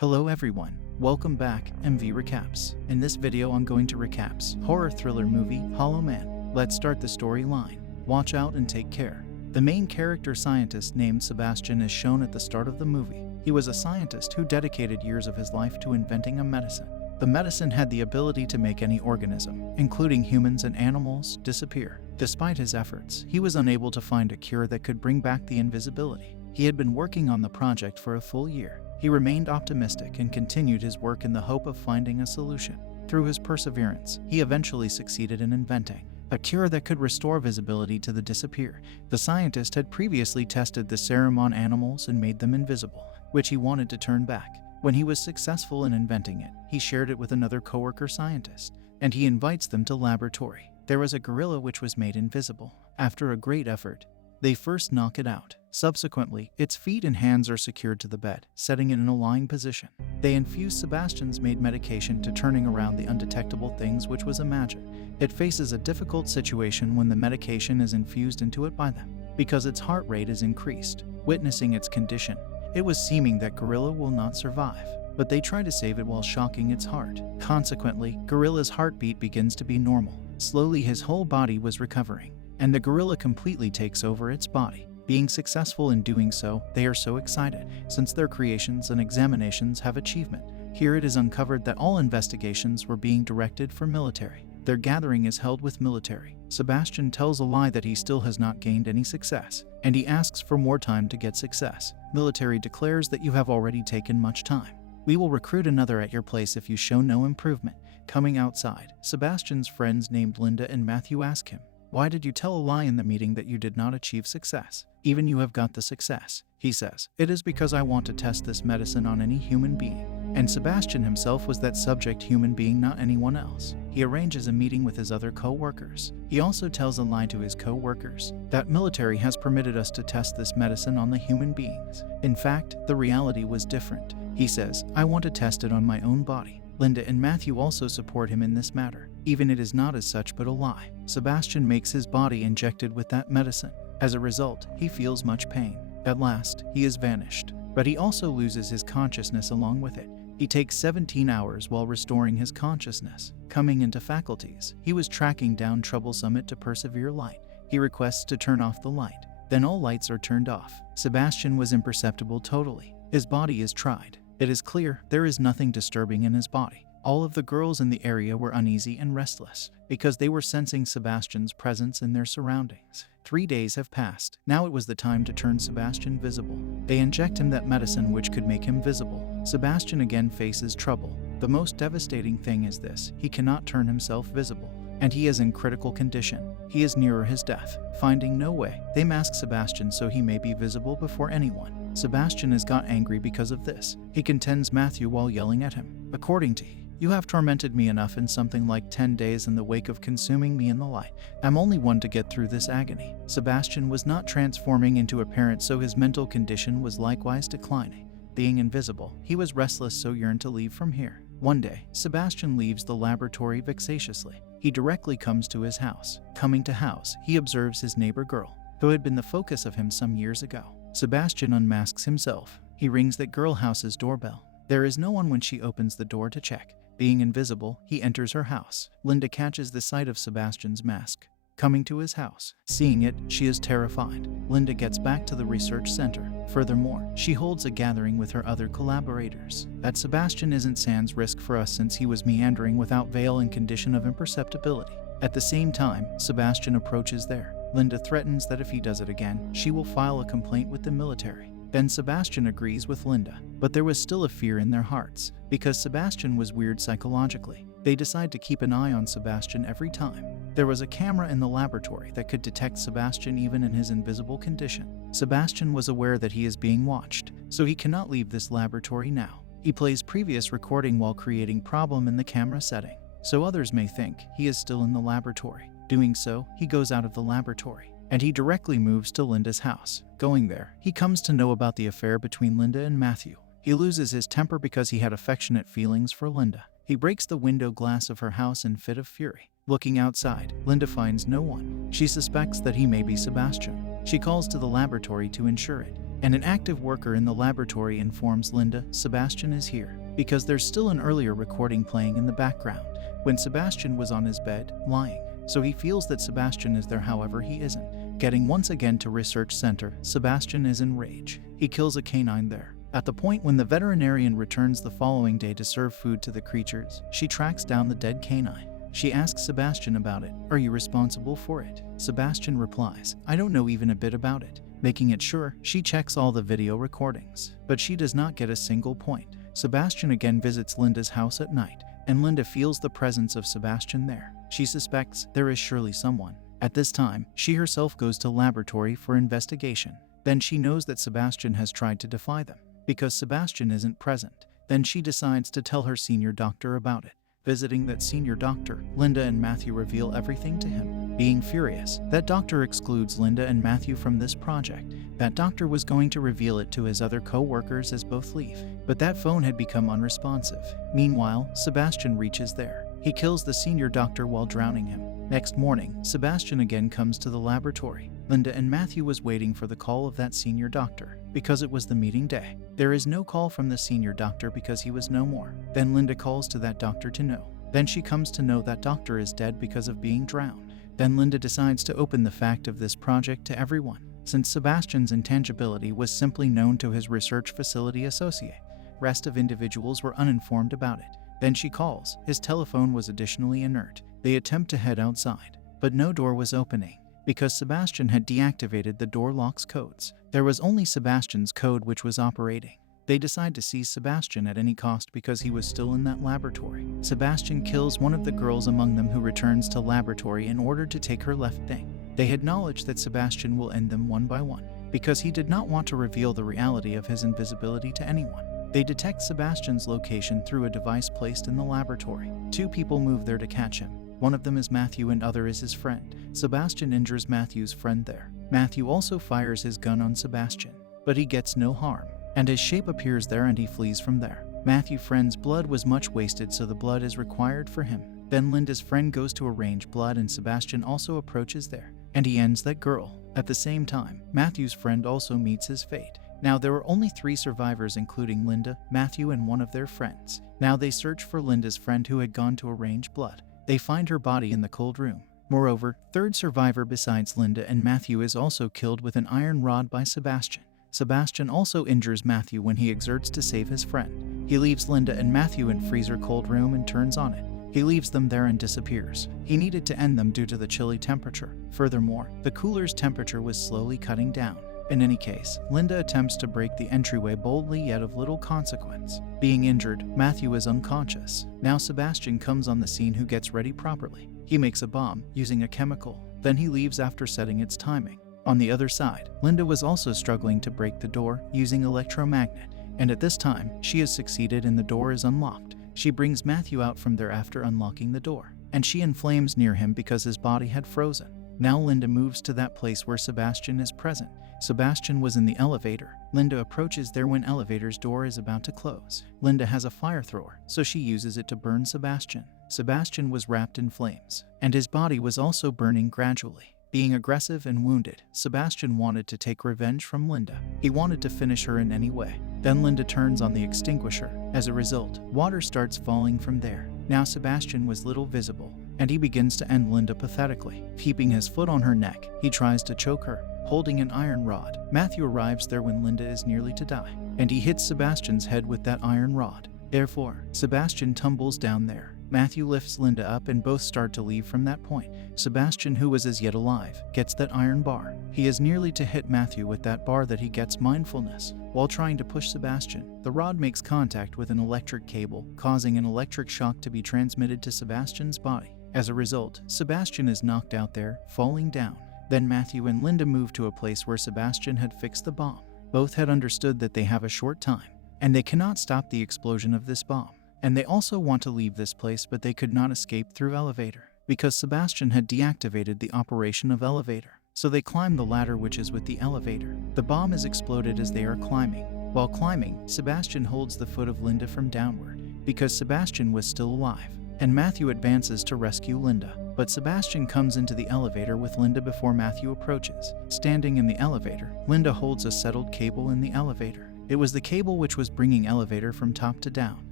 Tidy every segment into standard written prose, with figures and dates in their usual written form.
Hello everyone, welcome back, MV Recaps. In this video I'm going to recaps horror thriller movie, Hollow Man. Let's start the storyline. Watch out and take care. The main character scientist named Sebastian is shown at the start of the movie. He was a scientist who dedicated years of his life to inventing a medicine. The medicine had the ability to make any organism, including humans and animals, disappear. Despite his efforts, he was unable to find a cure that could bring back the invisibility. He had been working on the project for a full year. He remained optimistic and continued his work in the hope of finding a solution. Through his perseverance, he eventually succeeded in inventing a cure that could restore visibility to the disappear. The scientist had previously tested the serum on animals and made them invisible, which he wanted to turn back. When he was successful in inventing it, he shared it with another coworker scientist, and he invites them to laboratory. There was a gorilla which was made invisible. After a great effort, they first knock it out. Subsequently, its feet and hands are secured to the bed, setting it in a lying position. They infuse Sebastian's made medication to turning around the undetectable things which was imagined. It faces a difficult situation when the medication is infused into it by them, because its heart rate is increased. Witnessing its condition, it was seeming that gorilla will not survive, but they try to save it while shocking its heart. Consequently, gorilla's heartbeat begins to be normal. Slowly his whole body was recovering, and the gorilla completely takes over its body. Being successful in doing so, they are so excited, since their creations and examinations have achievement. Here it is uncovered that all investigations were being directed for military. Their gathering is held with military. Sebastian tells a lie that he still has not gained any success, and he asks for more time to get success. Military declares that you have already taken much time. We will recruit another at your place if you show no improvement. Coming outside, Sebastian's friends named Linda and Matthew ask him, "Why did you tell a lie in the meeting that you did not achieve success? Even you have got the success." He says, "It is because I want to test this medicine on any human being." And Sebastian himself was that subject human being, not anyone else. He arranges a meeting with his other co-workers. He also tells a lie to his co-workers that military has permitted us to test this medicine on the human beings. In fact, the reality was different. He says, "I want to test it on my own body." Linda and Matthew also support him in this matter, even it is not as such but a lie. Sebastian makes his body injected with that medicine. As a result, he feels much pain. At last, he is vanished, but he also loses his consciousness along with it. He takes 17 hours while restoring his consciousness. Coming into faculties, he was tracking down troublesome to persevere light. He requests to turn off the light. Then all lights are turned off. Sebastian was imperceptible totally. His body is tried. It is clear there is nothing disturbing in his body. All of the girls in the area were uneasy and restless, because they were sensing Sebastian's presence in their surroundings. 3 days have passed. Now it was the time to turn Sebastian visible. They inject him that medicine which could make him visible. Sebastian again faces trouble. The most devastating thing is this: he cannot turn himself visible, and he is in critical condition. He is nearer his death. Finding no way, they mask Sebastian so he may be visible before anyone. Sebastian has got angry because of this. He contends Matthew while yelling at him. According to "You have tormented me enough in something like 10 days in the wake of consuming me in the light. I'm only one to get through this agony." Sebastian was not transforming into a parent, so his mental condition was likewise declining. Being invisible, he was restless, so yearned to leave from here. One day, Sebastian leaves the laboratory vexatiously. He directly comes to his house. Coming to house, he observes his neighbor girl, who had been the focus of him some years ago. Sebastian unmasks himself. He rings that girl house's doorbell. There is no one when she opens the door to check. Being invisible, he enters her house. Linda catches the sight of Sebastian's mask coming to his house. Seeing it, she is terrified. Linda gets back to the research center. Furthermore, she holds a gathering with her other collaborators. That Sebastian isn't sans risk for us since he was meandering without veil in condition of imperceptibility. At the same time, Sebastian approaches there. Linda threatens that if he does it again, she will file a complaint with the military. Then Sebastian agrees with Linda, but there was still a fear in their hearts, because Sebastian was weird psychologically. They decide to keep an eye on Sebastian every time. There was a camera in the laboratory that could detect Sebastian even in his invisible condition. Sebastian was aware that he is being watched, so he cannot leave this laboratory now. He plays previous recording while creating problem in the camera setting, so others may think he is still in the laboratory. Doing so, he goes out of the laboratory, and he directly moves to Linda's house. Going there, he comes to know about the affair between Linda and Matthew. He loses his temper because he had affectionate feelings for Linda. He breaks the window glass of her house in fit of fury. Looking outside, Linda finds no one. She suspects that he may be Sebastian. She calls to the laboratory to ensure it. and an active worker in the laboratory informs Linda Sebastian is here, because there's still an earlier recording playing in the background, when Sebastian was on his bed, lying. So he feels that Sebastian is there, however he isn't. Getting once again to research center, Sebastian is in rage. He kills a canine there. At the point when the veterinarian returns the following day to serve food to the creatures, she tracks down the dead canine. She asks Sebastian about it. Are you responsible for it? Sebastian replies, I don't know even a bit about it. Making it sure, she checks all the video recordings, but she does not get a single point. Sebastian again visits Linda's house at night, and Linda feels the presence of Sebastian there. She suspects there is surely someone. At this time, she herself goes to laboratory for investigation. Then she knows that Sebastian has tried to defy them. Because Sebastian isn't present, then she decides to tell her senior doctor about it. Visiting that senior doctor, Linda and Matthew reveal everything to him. Being furious, that doctor excludes Linda and Matthew from this project. That doctor was going to reveal it to his other co-workers as both leave, but that phone had become unresponsive. Meanwhile, Sebastian reaches there. He kills the senior doctor while drowning him. Next morning, Sebastian again comes to the laboratory. Linda and Matthew was waiting for the call of that senior doctor, because it was the meeting day. There is no call from the senior doctor because he was no more. Then Linda calls to that doctor to know. Then she comes to know that doctor is dead because of being drowned. Then Linda decides to open the fact of this project to everyone. Since Sebastian's intangibility was simply known to his research facility associate, rest of individuals were uninformed about it. Then she calls. His telephone was additionally inert. They attempt to head outside, but no door was opening, because Sebastian had deactivated the door lock's codes. There was only Sebastian's code which was operating. They decide to seize Sebastian at any cost because he was still in that laboratory. Sebastian kills one of the girls among them who returns to laboratory in order to take her left thing. They had knowledge that Sebastian will end them one by one, because he did not want to reveal the reality of his invisibility to anyone. They detect Sebastian's location through a device placed in the laboratory. Two people move there to catch him. One of them is Matthew and other is his friend. Sebastian injures Matthew's friend there. Matthew also fires his gun on Sebastian, but he gets no harm, and his shape appears there and he flees from there. Matthew's friend's blood was much wasted, so the blood is required for him. Then Linda's friend goes to arrange blood and Sebastian also approaches there, and he ends that girl. At the same time, Matthew's friend also meets his fate. Now there were only 3 survivors including Linda, Matthew and one of their friends. Now they search for Linda's friend who had gone to arrange blood. They find her body in the cold room. Moreover, 3rd survivor besides Linda and Matthew is also killed with an iron rod by Sebastian. Sebastian also injures Matthew when he exerts to save his friend. He leaves Linda and Matthew in freezer cold room and turns on it. He leaves them there and disappears. He needed to end them due to the chilly temperature. Furthermore, the cooler's temperature was slowly cutting down. In any case, Linda attempts to break the entryway boldly yet of little consequence. Being injured, Matthew is unconscious. Now Sebastian comes on the scene who gets ready properly. He makes a bomb using a chemical. Then he leaves after setting its timing. On the other side, Linda was also struggling to break the door using electromagnet, and at this time, she has succeeded and the door is unlocked. She brings Matthew out from there after unlocking the door, and she inflames near him because his body had frozen. Now Linda moves to that place where Sebastian is present. Sebastian was in the elevator. Linda approaches there when elevator's door is about to close. Linda has a fire thrower, so she uses it to burn Sebastian. Sebastian was wrapped in flames, and his body was also burning gradually. Being aggressive and wounded, Sebastian wanted to take revenge from Linda. He wanted to finish her in any way. Then Linda turns on the extinguisher. As a result, water starts falling from there. Now Sebastian was little visible, and he begins to end Linda pathetically. Keeping his foot on her neck, he tries to choke her, holding an iron rod. Matthew arrives there when Linda is nearly to die, and he hits Sebastian's head with that iron rod. Therefore, Sebastian tumbles down there. Matthew lifts Linda up and both start to leave from that point. Sebastian, who was as yet alive, gets that iron bar. He is nearly to hit Matthew with that bar that he gets mindfulness. While trying to push Sebastian, the rod makes contact with an electric cable, causing an electric shock to be transmitted to Sebastian's body. As a result, Sebastian is knocked out there, falling down. Then Matthew and Linda move to a place where Sebastian had fixed the bomb. Both had understood that they have a short time, and they cannot stop the explosion of this bomb. And they also want to leave this place, but they could not escape through elevator, because Sebastian had deactivated the operation of elevator. So they climb the ladder which is with the elevator. The bomb is exploded as they are climbing. While climbing, Sebastian holds the foot of Linda from downward, because Sebastian was still alive, and Matthew advances to rescue Linda. But Sebastian comes into the elevator with Linda before Matthew approaches. Standing in the elevator, Linda holds a settled cable in the elevator. It was the cable which was bringing elevator from top to down.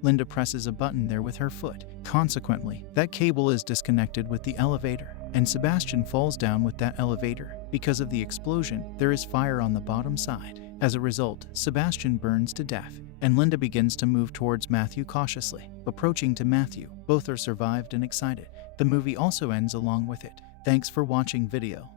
Linda presses a button there with her foot. Consequently, that cable is disconnected with the elevator, and Sebastian falls down with that elevator. Because of the explosion, there is fire on the bottom side. As a result, Sebastian burns to death, and Linda begins to move towards Matthew cautiously. Approaching to Matthew, both are survived and excited. The movie also ends along with it. Thanks for watching video.